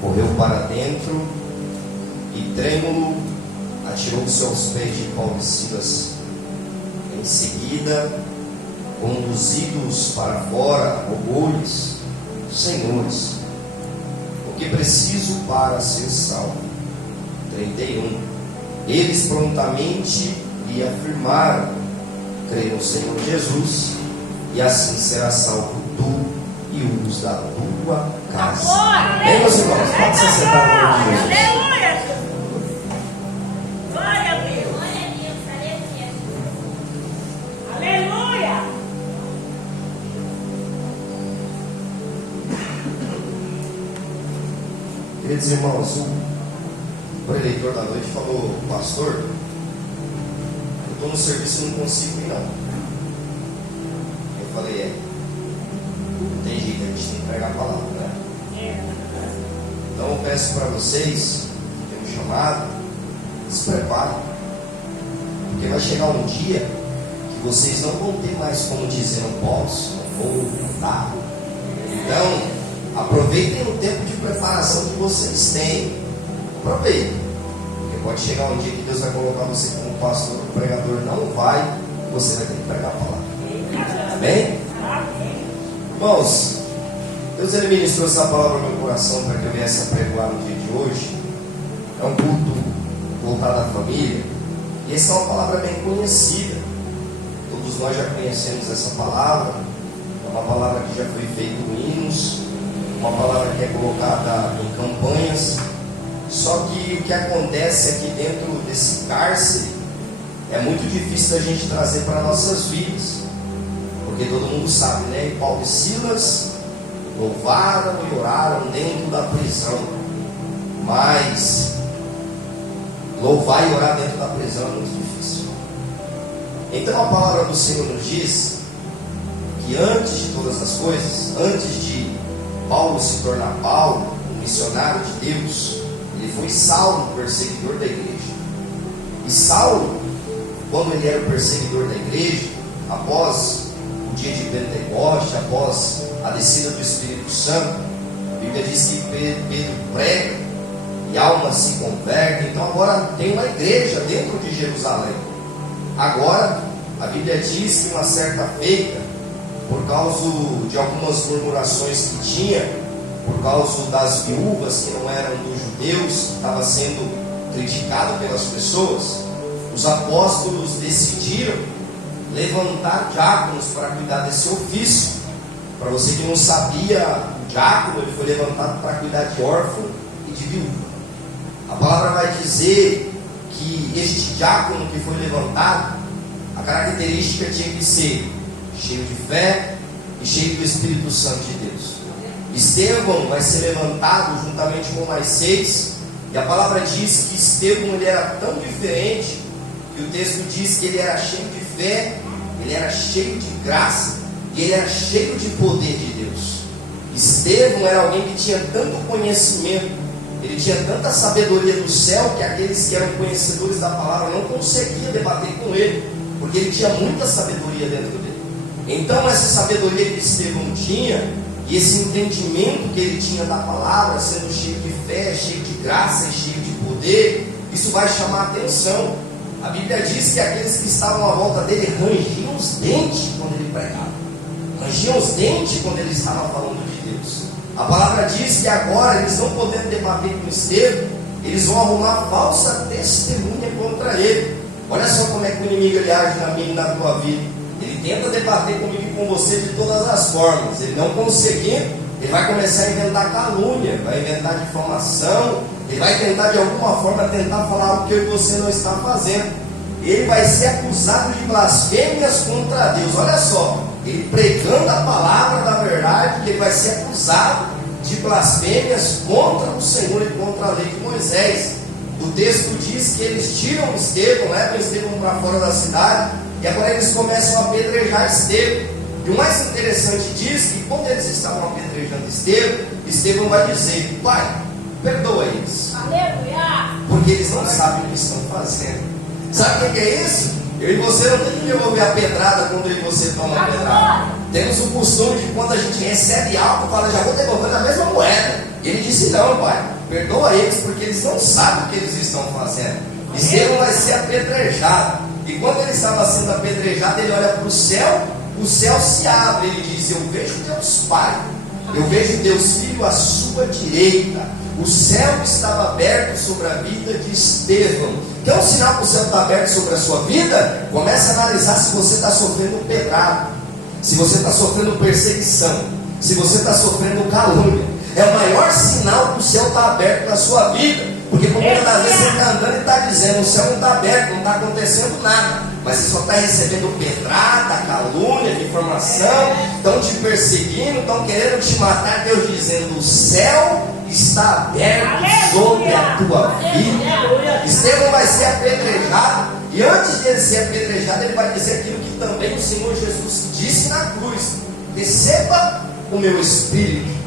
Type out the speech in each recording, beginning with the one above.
correu para dentro e, trêmulo, atirou-se aos pés de Paulo e Silas. Em seguida, conduzidos para fora, rogou-lhes: Senhores, o que preciso para ser salvo? 31. Eles prontamente lhe afirmaram: crê no Senhor Jesus, e assim será salvo tu e os da tua casa. Bem, meus irmãos, pode se sentar no nome de Jesus. Aleluia! Glória a Deus! Aleluia! Queridos irmãos, o eleitor da noite falou: pastor, eu estou no serviço e não consigo ir não. Eu falei: não tem jeito, a gente tem que pregar a palavra, né? Então eu peço para vocês que têm um chamado, se preparem, porque vai chegar um dia que vocês não vão ter mais como dizer não posso, não vou, não dá. Então aproveitem o tempo de preparação que vocês têm. Aproveitem, porque pode chegar um dia que Deus vai colocar você como pastor, o pregador não vai, e você vai ter que pregar a palavra. Amém? Irmãos, Deus ele ministrou essa palavra no meu coração para que eu viesse a pregar no dia de hoje. É um culto voltado à família, e essa é uma palavra bem conhecida. Todos nós já conhecemos essa palavra. É uma palavra que já foi feita em hinos, uma palavra que é colocada em campanhas. Só que o que acontece aqui dentro desse cárcere é muito difícil da gente trazer para nossas vidas, porque todo mundo sabe, né? E Paulo e Silas louvaram e oraram dentro da prisão, mas louvar e orar dentro da prisão é muito difícil. Então a palavra do Senhor nos diz que antes de todas as coisas, antes de Paulo se tornar Paulo, um missionário de Deus, ele foi Saulo, perseguidor da igreja. E Saulo, quando ele era o perseguidor da igreja, após o dia de Pentecoste, após a descida do Espírito Santo, a Bíblia diz que Pedro prega e almas se convertem. Então agora tem uma igreja dentro de Jerusalém. Agora a Bíblia diz que uma certa feita, por causa de algumas murmurações que tinha, por causa das viúvas que não eram dos judeus, que estava sendo criticado pelas pessoas, os apóstolos decidiram levantar diáconos para cuidar desse ofício. Para você que não sabia, o diácono ele foi levantado para cuidar de órfão e de viúva. A palavra vai dizer que este diácono que foi levantado, a característica tinha que ser cheio de fé e cheio do Espírito Santo de Deus. Estevão vai ser levantado juntamente com mais 6, e a palavra diz que Estevão ele era tão diferente, que o texto diz que ele era cheio de fé, ele era cheio de graça, e ele era cheio de poder de Deus. Estevão era alguém que tinha tanto conhecimento, ele tinha tanta sabedoria do céu, que aqueles que eram conhecedores da palavra não conseguiam debater com ele, porque ele tinha muita sabedoria dentro dele. Então essa sabedoria que Estevão tinha, e esse entendimento que ele tinha da palavra, sendo cheio de fé, cheio de graça e cheio de poder, isso vai chamar a atenção. A Bíblia diz que aqueles que estavam à volta dele rangiam os dentes quando ele pregava, rangiam os dentes quando ele estava falando de Deus. A palavra diz que agora, eles não podendo debater com Estevão, eles vão arrumar falsa testemunha contra ele. Olha só como é que o inimigo ele age na minha e na tua vida. Ele tenta debater comigo e com você de todas as formas. Ele não conseguindo, ele vai começar a inventar calúnia, vai inventar difamação, ele vai tentar de alguma forma tentar falar o que eu e você não está fazendo. Ele vai ser acusado de blasfêmias contra Deus. Olha só, ele pregando a palavra da verdade, ele vai ser acusado de blasfêmias contra o Senhor e contra a lei de Moisés. O texto diz que eles tiram Estevão, levam Estevão para fora da cidade, e agora eles começam a apedrejar Estevão. E o mais interessante diz que quando eles estavam apedrejando Estevão, Estevão vai dizer: Pai, perdoa eles. Aleluia! Porque eles não sabem o que estão fazendo. Sabe o que é isso? Eu e você não tem que devolver a pedrada quando eu e você toma a pedrada. Temos o costume de quando a gente recebe algo, fala, já vou devolver a mesma moeda. Ele disse perecerão, Pai. Perdoa eles, porque eles não sabem o que eles estão fazendo. Estevão vai ser apedrejado. E quando ele estava sendo apedrejado, ele olha para o céu se abre. Ele diz: eu vejo Deus Pai, eu vejo Deus Filho à sua direita. O céu estava aberto sobre a vida de Estevão. Quer um sinal que o céu está aberto sobre a sua vida? Comece a analisar se você está sofrendo pedrada, se você está sofrendo perseguição, se você está sofrendo calúnia. É o maior sinal que o céu está aberto na sua vida. Porque por muitas das vezes você está andando e está dizendo: o céu não está aberto, não está acontecendo nada. Mas você só está recebendo pedrada, calúnia, difamação. Estão te perseguindo, estão querendo te matar. Deus dizendo: o céu está aberto sobre a tua vida. Estevão vai ser apedrejado. E antes de ele ser apedrejado, ele vai dizer aquilo que também o Senhor Jesus disse na cruz: receba o meu espírito.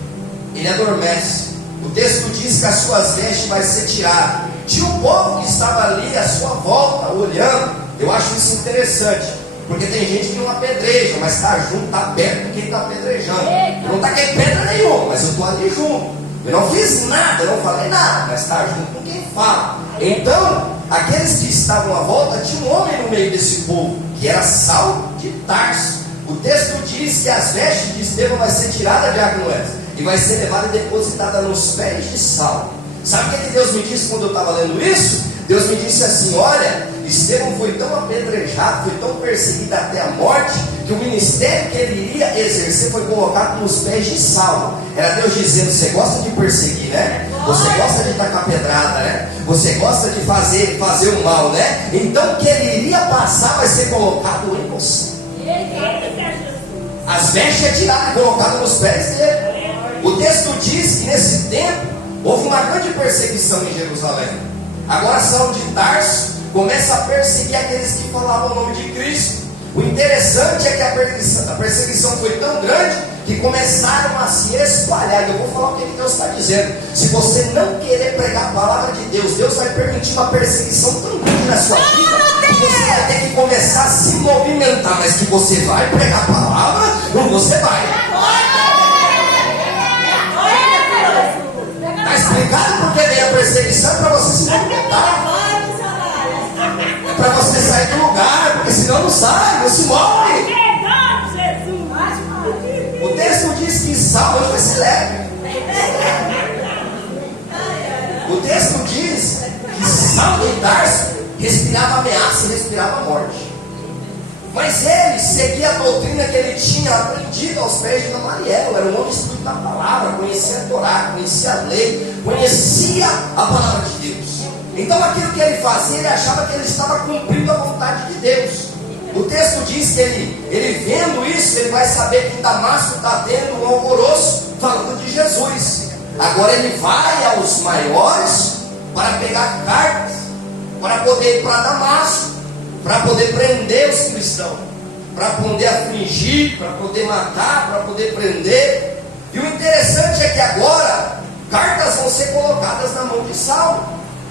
Ele adormece. O texto diz que as suas vestes vai ser tirada. Tinha um povo que estava ali à sua volta, olhando. Eu acho isso interessante, porque tem gente que não apedreja, mas está junto, está perto de quem está apedrejando. Não está com pedra nenhuma, mas eu estou ali junto. Eu não fiz nada, eu não falei nada, mas está junto com quem fala. Então, aqueles que estavam à volta, tinha um homem no meio desse povo, que era Saulo de Tarso. O texto diz que as vestes de Estevão vai ser tirada de Agnés e vai ser levada e depositada nos pés de Saulo. Sabe o que Deus me disse quando eu estava lendo isso? Deus me disse assim: olha, Estevão foi tão apedrejado, foi tão perseguido até a morte, que o ministério que ele iria exercer foi colocado nos pés de Saulo. Era Deus dizendo: você gosta de perseguir, né? Você gosta de tacar pedrada, né? Você gosta de fazer o mal, né? Então o que ele iria passar vai ser colocado em você. As vestes é tirada e colocada nos pés dele. O texto diz que nesse tempo houve uma grande perseguição em Jerusalém. Agora Saulo de Tarso começa a perseguir aqueles que falavam o nome de Cristo. O interessante é que a perseguição foi tão grande que começaram a se espalhar. E eu vou falar o que Deus está dizendo. Se você não querer pregar a palavra de Deus, Deus vai permitir uma perseguição tão grande na sua vida que você vai ter que começar a se movimentar. Mas que você vai pregar a palavra, ou você vai. Está explicado porque veio a perseguição? Para você se movimentar, é para você sair do lugar, porque senão não sai, não se move. O texto diz que Saulo vai ser leve. O texto diz que Saulo de Tarso respirava ameaça e respirava morte. Mas ele seguia a doutrina que ele tinha aprendido aos pés de Gamaliel. Era um homem instruído na palavra, conhecia a Torá, conhecia a lei, conhecia a palavra de Deus. Então aquilo que ele fazia, ele achava que ele estava cumprindo a vontade de Deus. O texto diz que ele vendo isso, ele vai saber que em Damasco está tendo um alvoroço falando de Jesus. Agora ele vai aos maiores para pegar cartas, para poder ir para Damasco, para poder prender os cristãos, para poder afligir, para poder matar, para poder prender. E o interessante é que agora cartas vão ser colocadas na mão de Saulo,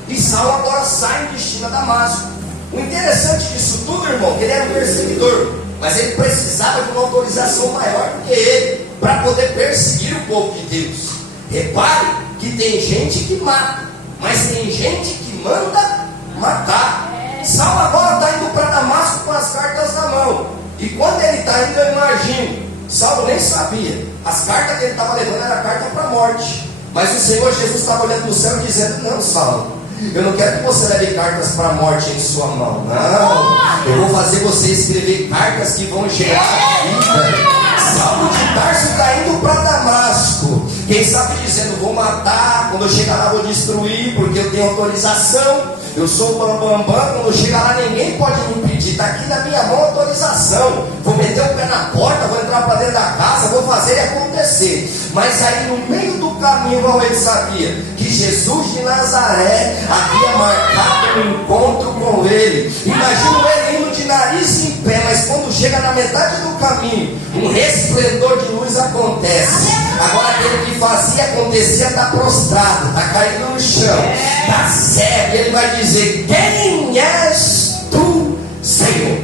e Saulo agora sai em destino a Damasco. O interessante disso tudo, irmão, que ele era um perseguidor, mas ele precisava de uma autorização maior do que ele, para poder perseguir o povo de Deus. Repare que tem gente que mata, mas tem gente que manda matar. Saulo agora está indo para Damasco com as cartas na mão. E quando ele está indo, eu imagino, Saulo nem sabia. As cartas que ele estava levando era carta para a morte. Mas o Senhor Jesus estava olhando no céu e dizendo: não, Saulo, eu não quero que você leve cartas para a morte em sua mão. Não, eu vou fazer você escrever cartas que vão gerar vida. Saulo de Tarso está indo para Damasco. Quem sabe dizendo: vou matar, quando eu chegar lá vou destruir, porque eu tenho autorização. Eu sou o bambambam, quando eu chegar lá ninguém pode me impedir. Está aqui na minha mão a autorização. Vou meter o pé na porta, vou entrar para dentro da casa, vou fazer acontecer. Mas aí no meio do caminho, igual ele sabia que Jesus de Nazaré havia marcado um encontro com ele. Imagina ele indo de nariz em pé, mas quando chega na metade do caminho, um resplendor de luz acontece. Agora aquele que fazia acontecer está prostrado, está caído no chão, está cego. E ele vai dizer: quem és tu, Senhor?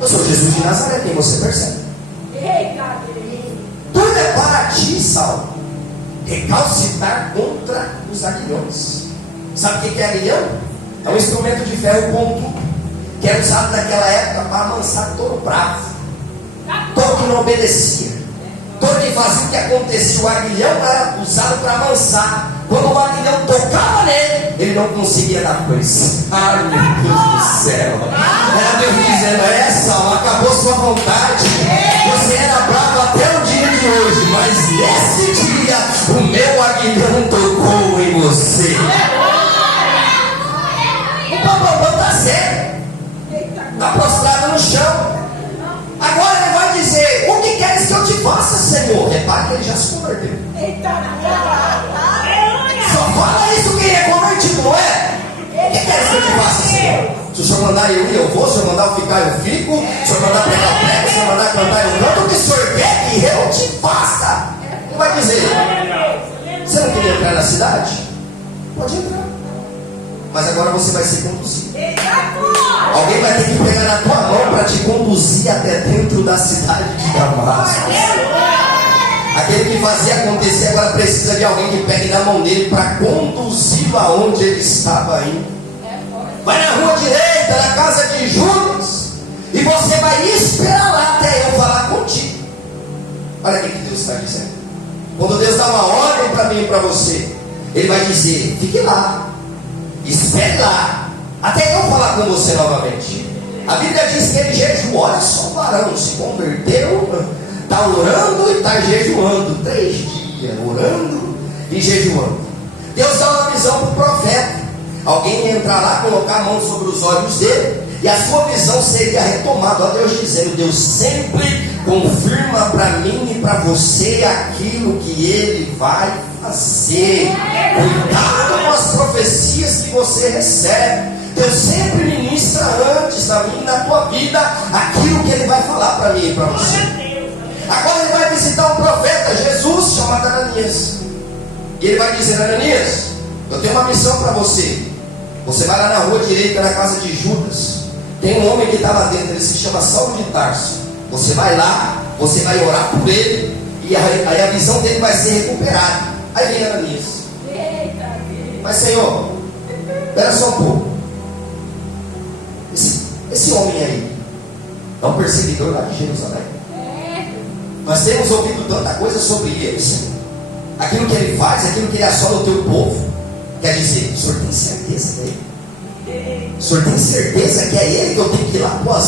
Eu sou Jesus de Nazaré, quem você percebe? Tudo é para ti, Saulo. recalcitrar contra os aguilhões. Sabe o que é aguilhão? É um instrumento de ferro pontudo, que era usado naquela época para amansar touro bravo, touro que não obedecia, touro que fazia o que acontecia. O aguilhão era usado para amansar. Quando o aguilhão tocava nele, ele não conseguia dar coisa. Ai, meu Deus do céu! Era Deus dizendo: é, Saulo, acabou sua vontade. Você era bravo até o dia de hoje, mas nesse dia o meu aguilhão tocou em você. O papapão está sério, está prostrado no chão. Agora ele vai dizer: o que queres que eu te faça, Senhor? Repare que ele já se converteu. Só fala isso quem é convertido, não é? O que queres que eu te faça, Senhor? Se o Senhor mandar eu ir, eu vou. Se o Senhor mandar eu ficar, eu fico. Se o Senhor mandar pregar, eu prego. Se o Senhor mandar cantar, eu canto. O que o Senhor quer que eu te faça? Ele vai dizer: você não queria entrar na cidade? Pode entrar, mas agora você vai ser conduzido. Alguém vai ter que pegar na tua mão para te conduzir até dentro da cidade de Damasco. Aquele que fazia acontecer agora precisa de alguém que pegue na mão dele para conduzi-lo aonde ele estava indo. Vai na rua direita, na casa de Judas, e você vai esperar lá até eu falar contigo. Olha o que Deus está dizendo. Quando Deus dá uma ordem para mim e para você, Ele vai dizer: fique lá, espere lá, até eu falar com você novamente. A Bíblia diz que ele jejuou. Olha só, o varão se converteu, está orando e está jejuando. 3 dias orando e jejuando. Deus dá uma visão para o profeta. Alguém entrar lá, colocar a mão sobre os olhos dele, e a sua visão seria retomada. Olha Deus dizendo: Deus sempre confirma para mim e para você aquilo que Ele vai fazer. Cuidado com as profecias que você recebe. Deus sempre ministra antes na minha e na tua vida aquilo que Ele vai falar para mim e para você. Agora Ele vai visitar um profeta, Jesus, chamado Ananias. E Ele vai dizer: Ananias, eu tenho uma missão para você. Você vai lá na rua direita, na casa de Judas. Tem um homem que está lá dentro, ele se chama Saulo de Tarso. Você vai lá, você vai orar por ele, e aí a visão dele vai ser recuperada. Aí vem Ananias: mas Senhor, espera só um pouco. Esse homem aí é um perseguidor lá de Jerusalém. Nós temos ouvido tanta coisa sobre ele, Senhor. Aquilo que ele faz, aquilo que ele assola o teu povo. Quer dizer, o Senhor tem certeza que é ele? O Senhor tem certeza que é ele que eu tenho que ir lá pôr as